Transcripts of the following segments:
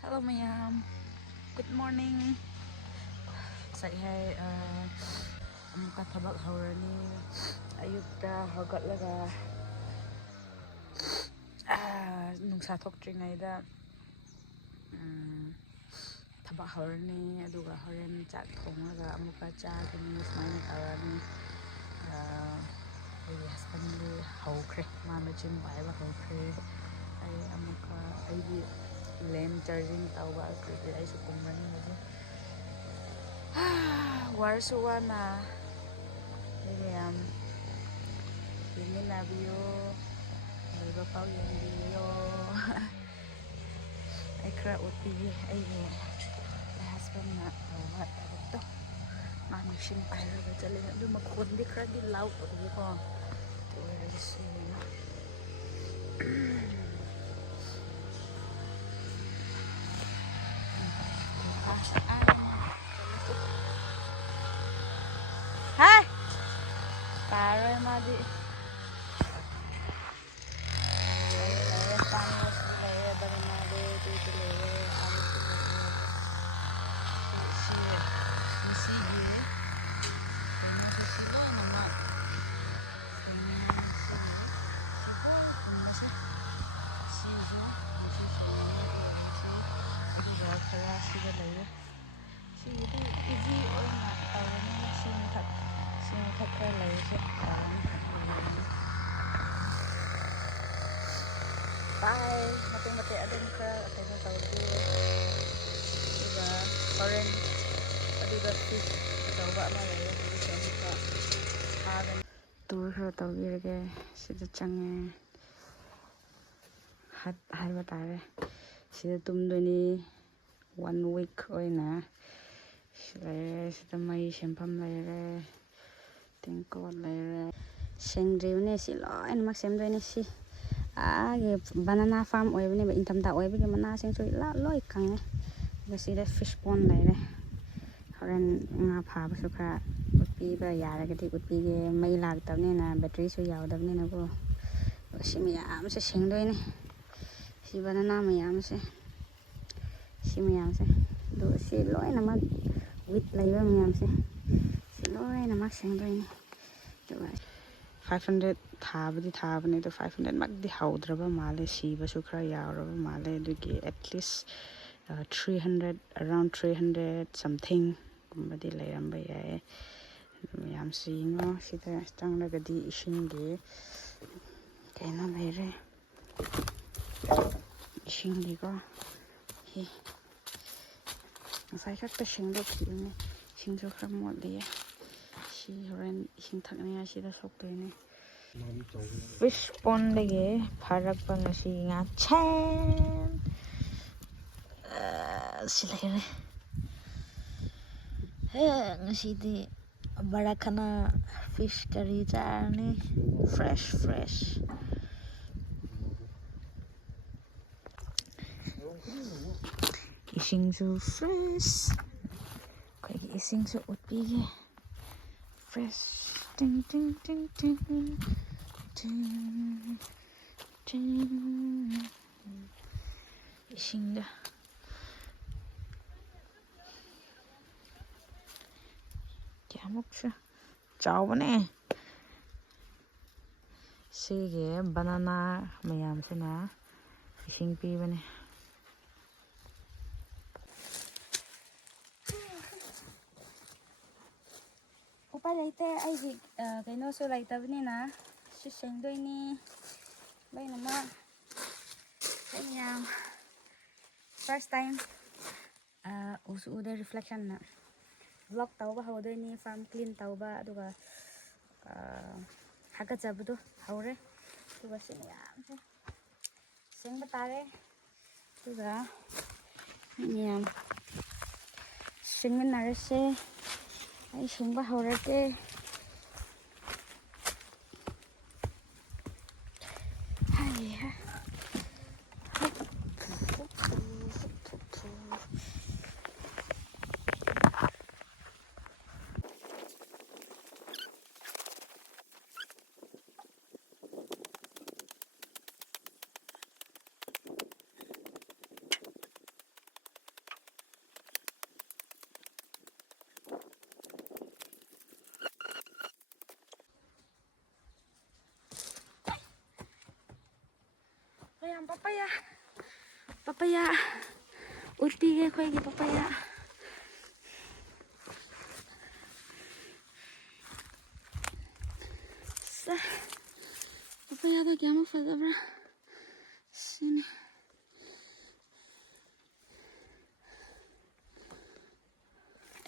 Hello mayam. Good morning. Saya amuka tabak hawrani. Ayukta hawgatlaga nungsa thoktrinaida tabak hawrani aduga horen chak thongaga amuka chagini smaina tawrani. ꯑꯩꯒꯤ ꯍꯁꯕꯦꯟꯗꯤ ꯍꯧꯈ꯭ꯔꯦ ꯃꯥꯅ ꯆꯤꯡ ꯄꯥꯏꯕ ꯍꯧꯈ꯭ꯔꯦ ꯑꯩ ꯑꯃꯨꯛꯀ ꯑꯩꯒꯤ ꯂꯦꯝ ꯆꯥꯔꯖꯤꯡ ꯇꯧꯕ ꯑꯗꯨꯗꯤ ꯑꯩꯁꯨ ꯀꯨꯝꯔꯅꯤ ꯍꯧꯖꯤꯛ ꯋꯥꯔꯁꯨ ꯋꯥꯅ ꯑꯩ ꯃꯌꯥꯝ ꯌꯦꯡꯃꯤꯟꯅꯕꯤꯌꯣ ꯂꯣꯏꯕ ꯐꯥꯎ ꯌꯦꯡꯕꯤꯌꯣ ꯑꯩ ꯈꯔ ꯎꯠꯄꯤꯒꯦ ꯑꯩꯒꯤ ꯍꯁꯕꯦꯟꯅ ꯇꯧꯕ ꯊꯕꯛꯇꯣ ꯃꯥꯅ ꯆꯤꯡ ꯄꯥꯏꯔꯒ ꯆꯠꯂꯦ ꯑꯗꯨ ꯃꯈꯣꯟꯗꯤ ꯈꯔꯗꯤ ꯂꯥꯎꯠ ꯑꯣꯏꯌꯦꯀꯣ ꯑꯣꯏꯔꯁꯨ Hai, taruh madi. Lele panas, lele bernade, itu lele alis lele. Sisi ini, ini sisi lo nama. Ini sisi, sisi, sisi juga keras juga lele. Sisi itu easy orang taruh ni sini tak lele. Bye. Mati adun ka kaya tawag diba orange aduga fish tawba ma lele ka hagan tour khara tawbirage sida change hat haiba tare sida tumdoni 1 week oina sida mai sempam lere tingkot lere sengdriune si loinak semdoine si banana farm oibne ba intamda oibge mana sengso la loi kange gasida fish pond lere horen nga phaba su khara utpi ba yaragati utpi ge mai lagtabne na battery su yaudabne na ko simiyam se sengdoine si banana mayam se simiyam se do si loi na ma with laiba mayam se si loi na ma sengdoine to 500 ꯊꯥꯕꯅꯦ ꯑꯗꯣ 500 ꯃꯛꯇꯤ ꯍꯧꯗ꯭ꯔꯕ ꯃꯥꯜꯂꯦ ꯁꯤꯕꯁꯨ ꯈꯔ ꯌꯥꯎꯔꯕ ꯃꯥꯜꯂꯦ ꯑꯗꯨꯒꯤ at least 300 around 300 something ꯒꯨꯝꯕꯗꯤ ꯂꯩꯔꯝꯕ ꯌꯥꯏ ꯑꯗꯨ ꯃꯌꯥꯝꯁꯨ ꯌꯦꯡꯉꯣ ꯁꯤꯗ ꯆꯪꯂꯒꯗꯤ ꯏꯁꯤꯡꯒꯤ ꯀꯩꯅꯣ ꯂꯩꯔꯦ 이싱이고 이 ngасai khakta sengdokkhibne singjo khara motliye si horen ising thaknaya sida soktoine fish pond lege pharakpa ngasi nga chen silere ngasi di barakhana fish curry charne fresh isingsu fresh kai isingsu utpige fresh ting isingda kyamuksha chawbane sige banana mayam sina ising pibane upa leite aigi kaino so laitabni na si sengdoini loinama mayam first time ude reflection na vlog tauba hawdoini farm clean tauba aduga hagatjabdo hawre aduga simyam sengba tare aduga miyam sengminarase ai sengba hawrake papaya. Papaya. Uti ke khoi ki papaya. Sa. Papaya da kya ma fazabra. Sini.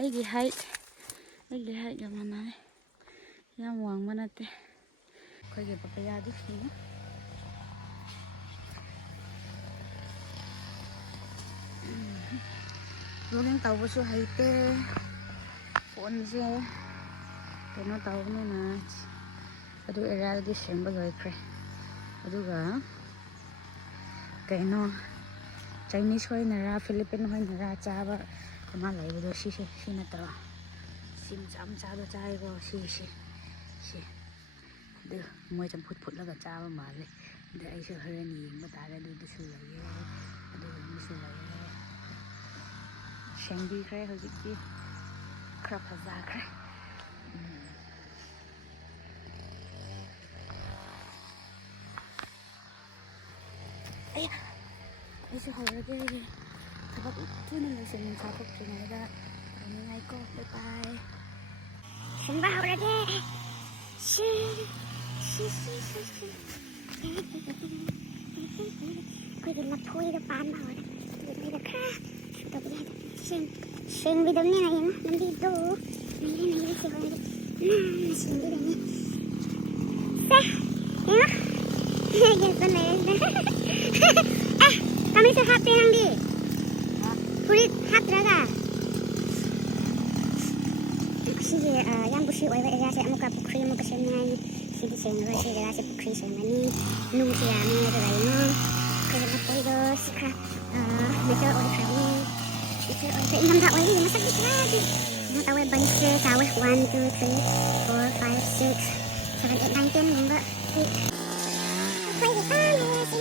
Aigi height ga manai. Yam wang manate. Khoi ki papaya du fina. Vlogging tawbasu haite. Phone je keno tawbne na. Adu area di semba loikre. Aduga keno Chinese hoi nara Philippine hoi nara chaba kama laibudo si na tro. Sim cham cha do chai go si. De moi cham phut laga chaba male. De ai se horen yeng ba tare du su laiye. Adu ni su laiye. Shengbi kre hojiki khra phaza kre. Ay, isu horage thabak thuna loisin thapok tringaida ngai ko bye bye. Semba horage. Shi. Koi gila phoi da pan ma hora. Gila da kha. To gila sing bi dam ni na yeng nam bi do. Nai se hora. Na sing bi dam ni. Sa. Ya. Yes na. Kami sa happy nang di. Purit hat raga. Si yang busi oi area se amuka pukri amuka se nai si di sen ro se area se pukri se mani nung si ame ro lai no ko na poi do sikha meter oi kami meter oi se indam da oi ni masak di lagi na tawe bunch tawe 1 2 3 4 5 6 7 8 9 10 number 8 koi di pana si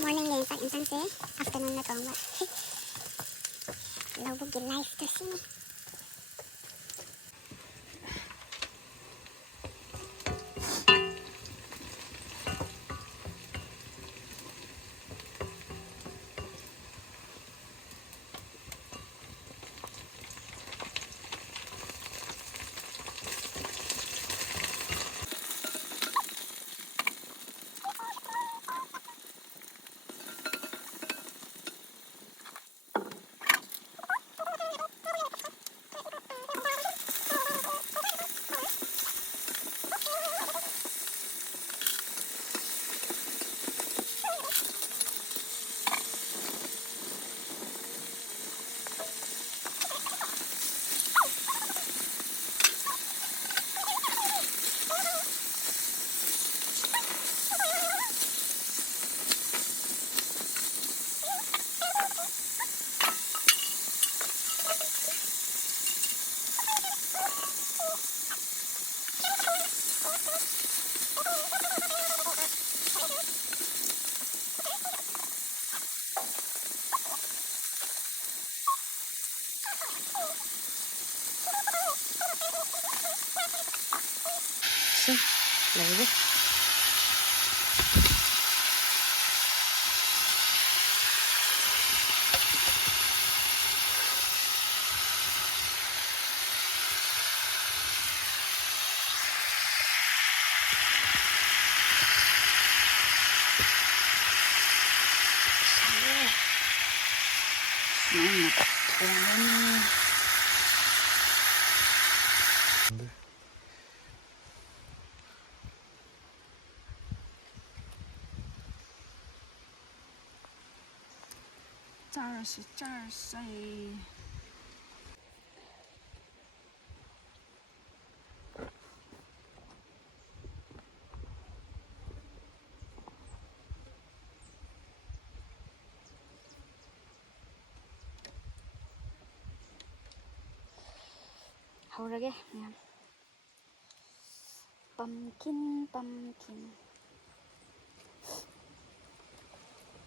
morning din sa instance afternoon na to ba labo gi life to sini ꯂꯩꯔꯦ. ꯁꯨꯃꯥꯏꯅ ꯊꯣꯡꯒꯅꯤ. ꯆꯥꯔꯁꯤ ꯆꯥꯔꯁꯤ. ꯍꯧꯔꯒꯦ ꯃꯌꯥꯝ. ꯄꯝꯀꯤꯟ ꯄꯝꯀꯤꯟ.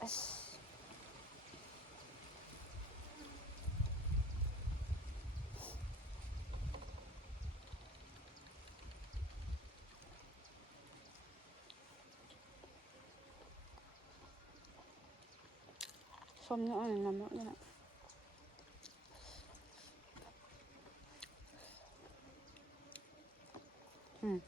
ꯑꯁ ꯁꯣꯝꯅ ꯑꯣꯏꯅ ꯅꯝꯃꯛꯅ. 음.